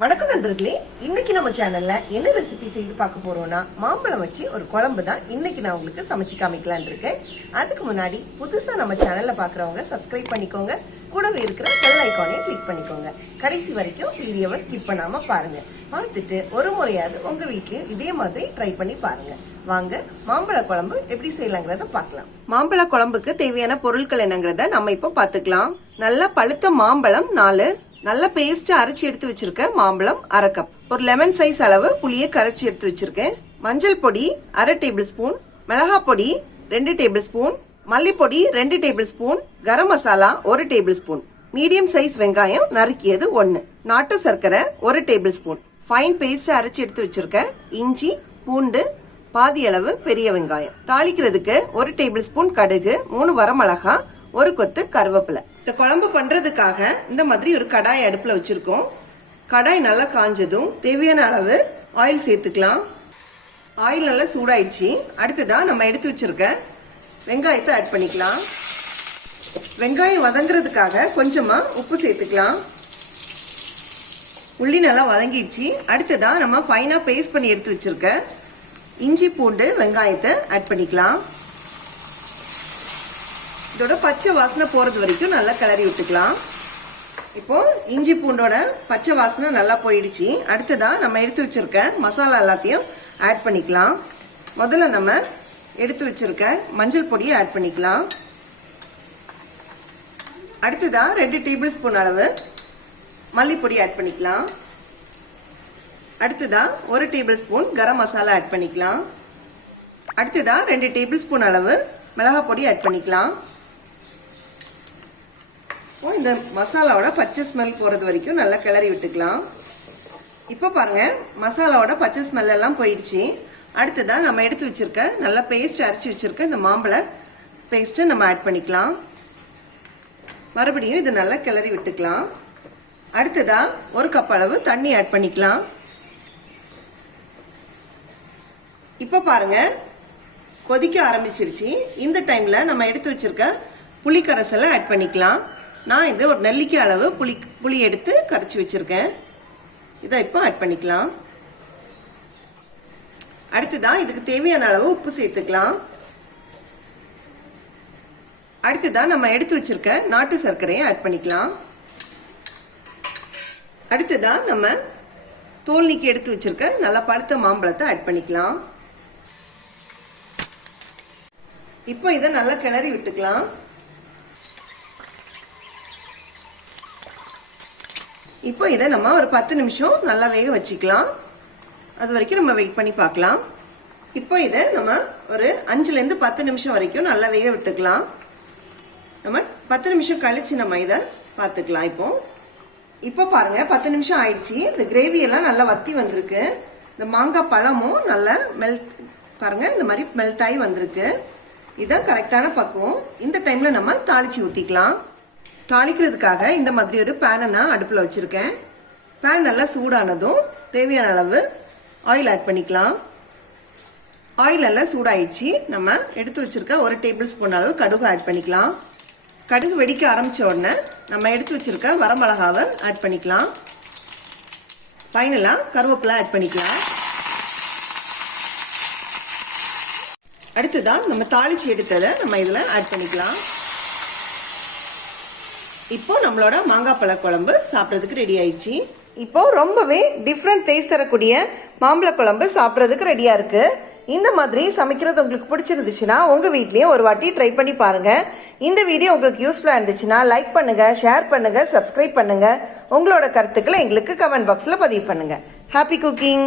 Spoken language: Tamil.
வணக்கம் நண்பர்களே, இன்னைக்கு நம்ம சேனல்ல என்ன ரெசிபி செய்து பார்க்க போறோம்னா மாம்பழம் வச்சு ஒரு குழம்பு தான் இன்னைக்கு நான் உங்களுக்கு சமைச்சு காமிக்கலான்னு இருக்கேன். அதுக்கு முன்னாடி புதுசா நம்ம சேனல்ல பாக்குறவங்க சப்ஸ்கிரைப் பண்ணிக்கோங்க, கூடவே இருக்கிற பெல் ஐகானையும் கிளிக் பண்ணிக்கோங்க. கடைசி வரைக்கும் வீடியோவை ஸ்கிப் பண்ணாம பாருங்க. பார்த்துட்டு ஒரு முறையாவது உங்க வீட்லயும் இதே மாதிரி ட்ரை பண்ணி பாருங்க. வாங்க மாம்பழ குழம்பு எப்படி செய்யலாங்கிறத பார்க்கலாம். மாம்பழ குழம்புக்கு தேவையான பொருட்கள் என்னங்கிறத நம்ம இப்போ பார்த்துக்கலாம். நல்லா பழுத்த மாம்பழம் 4, நல்ல பேஸ்ட் அரைச்சி எடுத்து வச்சிருக்கேன். மாம்பழம் 1/2 கப், ஒரு லெமன் சைஸ் அளவு புளியை கரைச்சி எடுத்து வச்சிருக்கேன். மஞ்சள் பொடி 1/2 டேபிள் ஸ்பூன், மிளகாய் பொடி 2 டேபிள் ஸ்பூன், மல்லிப்பொடி 2 tablespoon, garam masala 1 tablespoon, medium size வெங்காயம் நறுக்கியது 1, நாட்டு சர்க்கரை 1 டேபிள் ஸ்பூன், ஃபைன் பேஸ்ட் அரைச்சி எடுத்து வச்சிருக்கேன். இஞ்சி பூண்டு பாதி அளவு பெரிய வெங்காயம். தாளிக்கிறதுக்கு 1 டேபிள் ஸ்பூன் கடுகு, 3 வரமிளகாய், 1 கொத்து கருவேப்பிலை. இந்த குழம்பு பண்றதுக்காக இந்த மாதிரி ஒரு கடாய் அடுப்புல வச்சிருக்கோம். கடாய் நல்லா காஞ்சதும் தேவையான அளவு ஆயில் சேர்த்துக்கலாம். ஆயில் நல்லா சூடாயிடுச்சு. அடுத்ததா நம்ம எடுத்து வச்சிருக்க வெங்காயத்தை ஆட் பண்ணிக்கலாம். வெங்காயம் வதங்குறதுக்காக கொஞ்சமா உப்பு சேர்த்துக்கலாம். உள்ளி நல்லா வதங்கிடுச்சு. அடுத்ததா நம்ம ஃபைனா பேஸ்ட் பண்ணி எடுத்து வச்சிருக்க இஞ்சி பூண்டு வெங்காயத்தை ஆட் பண்ணிக்கலாம். இதோட பச்சை வாசனை போறது வரைக்கும் நல்லா கிளறி விட்டுக்கலாம். இப்போ இஞ்சி பூண்டோட பச்சை வாசனை நல்லா போயிடுச்சு. அடுத்ததா நம்ம எடுத்து வச்சிருக்க மசாலா எல்லாத்தையும் ஆட் பண்ணிக்கலாம். முதல்ல நம்ம எடுத்து வச்சிருக்க மஞ்சள் பொடியை ஆட் பண்ணிக்கலாம். அடுத்ததா 2 டேபிள் ஸ்பூன் அளவு மல்லிப்பொடி ஆட் பண்ணிக்கலாம். அடுத்ததா 1 tablespoon garam masala add பண்ணிக்கலாம். அடுத்ததா 2 டேபிள் ஸ்பூன் அளவு மிளகாய் பொடி ஆட் பண்ணிக்கலாம். இந்த மசாலாவோட பச்சை ஸ்மெல் போறது வரைக்கும் நல்லா கிளறி விட்டுக்கலாம். இப்போ பாருங்க, மசாலாவோட பச்சை ஸ்மெல் எல்லாம் போயிடுச்சு. அடுத்ததா நம்ம எடுத்து வச்சிருக்க நல்லா பேஸ்ட் அரைச்சி வச்சிருக்க இந்த மாம்பழ பேஸ்ட்டை நம்ம ஆட் பண்ணிக்கலாம். மறுபடியும் இதை நல்லா கிளறி விட்டுக்கலாம். அடுத்ததா 1 கப் அளவு தண்ணி ஆட் பண்ணிக்கலாம். இப்போ பாருங்க, கொதிக்க ஆரம்பிச்சிருச்சு. இந்த டைம்ல நம்ம எடுத்து வச்சிருக்க புளி கரைசலை ஆட் பண்ணிக்கலாம். நான் இது ஒரு நெல்லிக்காய் அளவு புளி எடுத்து கரைச்சி வச்சிருக்கேன். இதை இப்போ ஆட் பண்ணிக்கலாம். அடுத்ததான் இதுக்கு தேவையான அளவு உப்பு சேர்த்துக்கலாம். அடுத்ததான் நம்ம எடுத்து வச்சிருக்க நாட்டு சர்க்கரையை ஆட் பண்ணிக்கலாம். அடுத்ததான் நம்ம தோல் நீக்கி எடுத்து வச்சிருக்க நல்லா பழுத்த மாம்பழத்தை ஆட் பண்ணிக்கலாம். இப்போ இதை நல்லா கிளறி விட்டுக்கலாம். இப்போ இதை நம்ம ஒரு 10 நிமிஷம் நல்லா வேக வச்சுக்கலாம். அது வரைக்கும் நம்ம வெயிட் பண்ணி பார்க்கலாம். இப்போ இதை நம்ம ஒரு 5லேருந்து 10 நிமிஷம் வரைக்கும் நல்லா வேக விட்டுக்கலாம். நம்ம 10 நிமிஷம் கழிச்சு நம்ம இதை பார்த்துக்கலாம். இப்போ பாருங்க, 10 நிமிஷம் ஆயிடுச்சு. இந்த கிரேவி எல்லாம் நல்லா வத்தி வந்திருக்கு. இந்த மாங்காய் பழமும் நல்லா பாருங்க, இந்த மாதிரி மெல்ட் ஆகி வந்திருக்கு. இதுதான் கரெக்டான பக்குவம். இந்த டைம்ல நம்ம தாளிச்சு ஊற்றிக்கலாம். தாளிக்கிறதுக்காக இந்த மாதிரி ஒரு பேனை நான் அடுப்பில் வச்சுருக்கேன். பேன் நல்லா சூடானதும் தேவையான அளவு ஆயில் ஆட் பண்ணிக்கலாம். ஆயில் நல்லா சூடாயிடுச்சு. நம்ம எடுத்து வச்சுருக்க 1 டேபிள் ஸ்பூன் அளவு கடுகு ஆட் பண்ணிக்கலாம். கடுகு வெடிக்க ஆரம்பித்த உடனே நம்ம எடுத்து வச்சுருக்க வரமிளகாவை ஆட் பண்ணிக்கலாம். ஃபைனலாக கருவேப்பிலை ஆட் பண்ணிக்கலாம். அடுத்ததான் நம்ம தாளிச்சு எடுத்ததை நம்ம இதில் ஆட் பண்ணிக்கலாம். இப்போ நம்மளோட மாங்காய் பழ குழம்பு சாப்பிட்றதுக்கு ரெடி ஆயிடுச்சு. இப்போ ரொம்பவே டிஃப்ரெண்ட் டேஸ்ட் தரக்கூடிய மாம்பழ குழம்பு சாப்பிட்றதுக்கு ரெடியா இருக்கு. இந்த மாதிரி சமைக்கிறது உங்களுக்கு பிடிச்சிருந்துச்சுன்னா உங்க வீட்லயும் ஒரு வாட்டி ட்ரை பண்ணி பாருங்க. இந்த வீடியோ உங்களுக்கு யூஸ்ஃபுல்லா இருந்துச்சுன்னா லைக் பண்ணுங்க, ஷேர் பண்ணுங்க, சப்ஸ்கிரைப் பண்ணுங்க. உங்களோட கருத்துக்களை எங்களுக்கு கமெண்ட் பாக்ஸ்ல பதிவு பண்ணுங்க. Happy cooking.